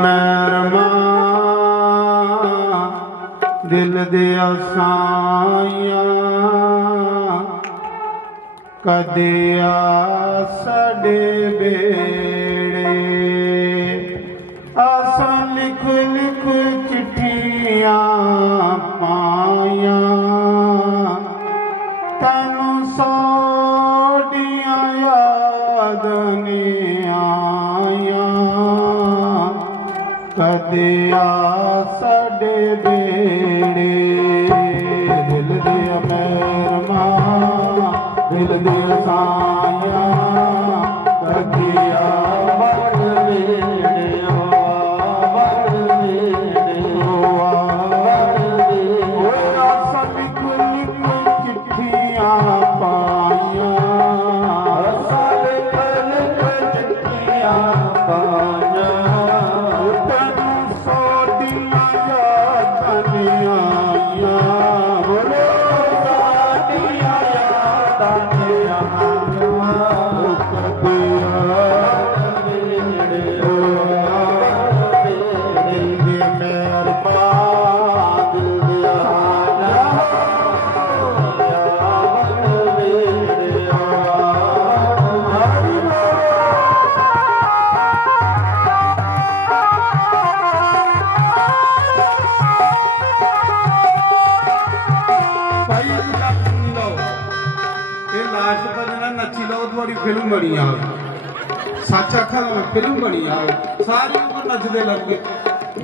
मैरमा दिल दिया साया कदिया साडे बेड़े आसा लिख लिख चिट्ठियां पाया तैनू साडियां याद ने आया कदिया साडे बेड़े दिल दिया मैरमा दिल दिया साया कदिया फिल्म बनी आ सच आखा फिल्म बनी आ सारी उम्र नचदे लगे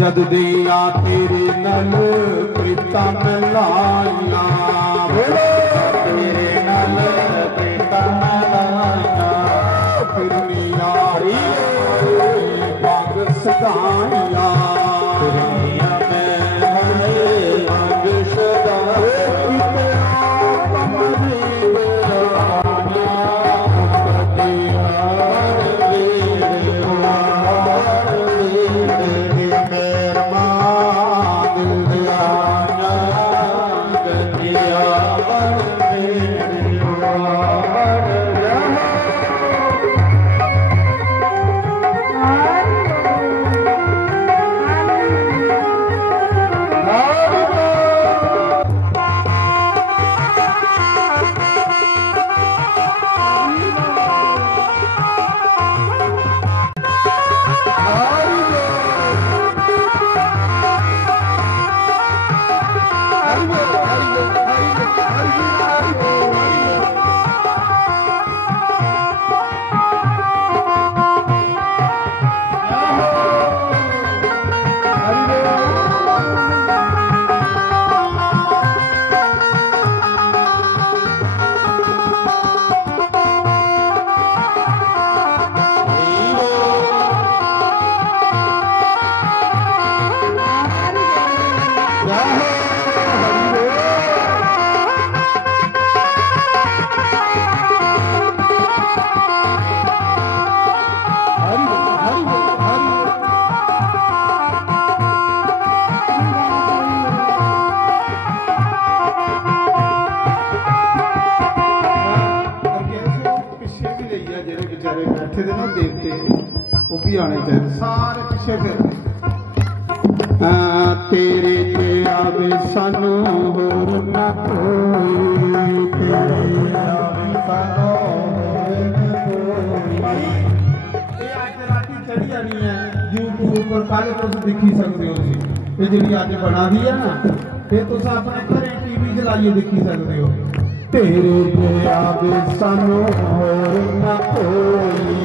जद दिया तेरे नल प्रीता मिलाइया तेरे नल प्रीता मिलाइया फिर यारी पग सदाइया आने चाहिए सारे पिछे फिर तेरे ते आवे सानू होर ना कोई तेरे आवे सानू अज राती चढ़ी जानी है यूट्यूब पर कल तुम देखी सकते हो जी ये जी अज बना दी है ना फिर तुम अपने घरे टीवी चलाइए देखी सकते हो तेरे ते आवे सानू होर ना कोई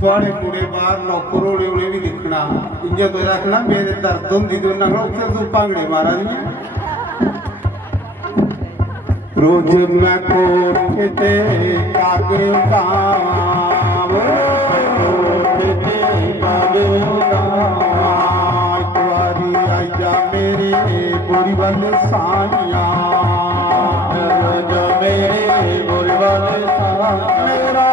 थोड़े मुड़े बाहर नौकर होने उन्हें भी दिखना इंजा तो रखना मेरे दर्द होंगी तो ना तू भांगड़े मारा दी रोज मैं कोठे कागे बारी आई जा मेरे बुरी वाल सानिया मेरे बुरी वाल मेरा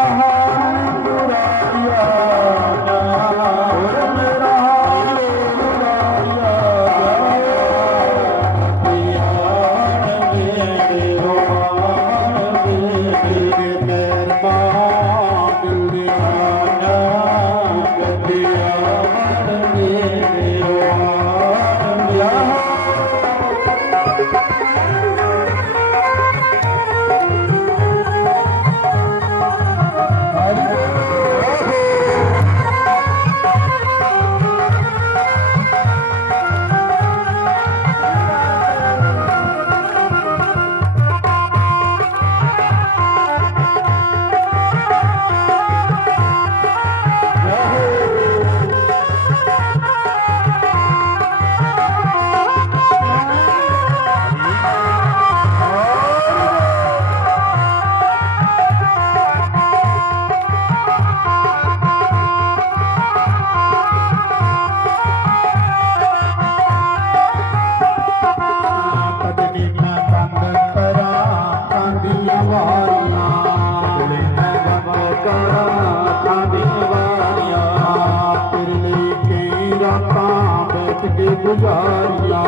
गुजारिया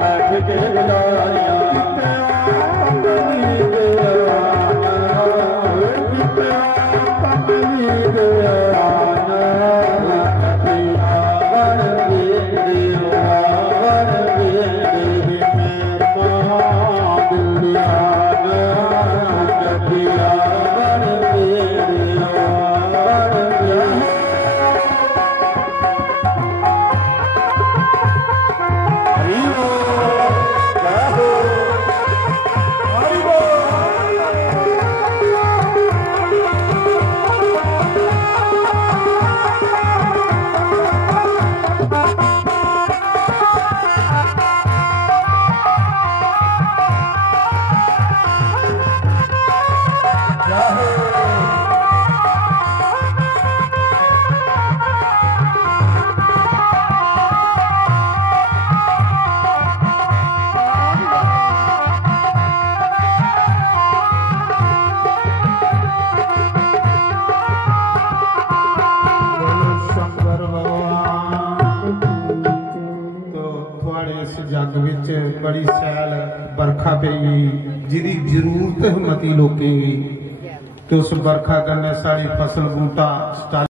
बैठ के गुजारिया जग विच बड़ी सैल बरखा पेगी जिदी जरूरत मती लोकें की तो उस बरखा कन्नै सारी फसल बूटा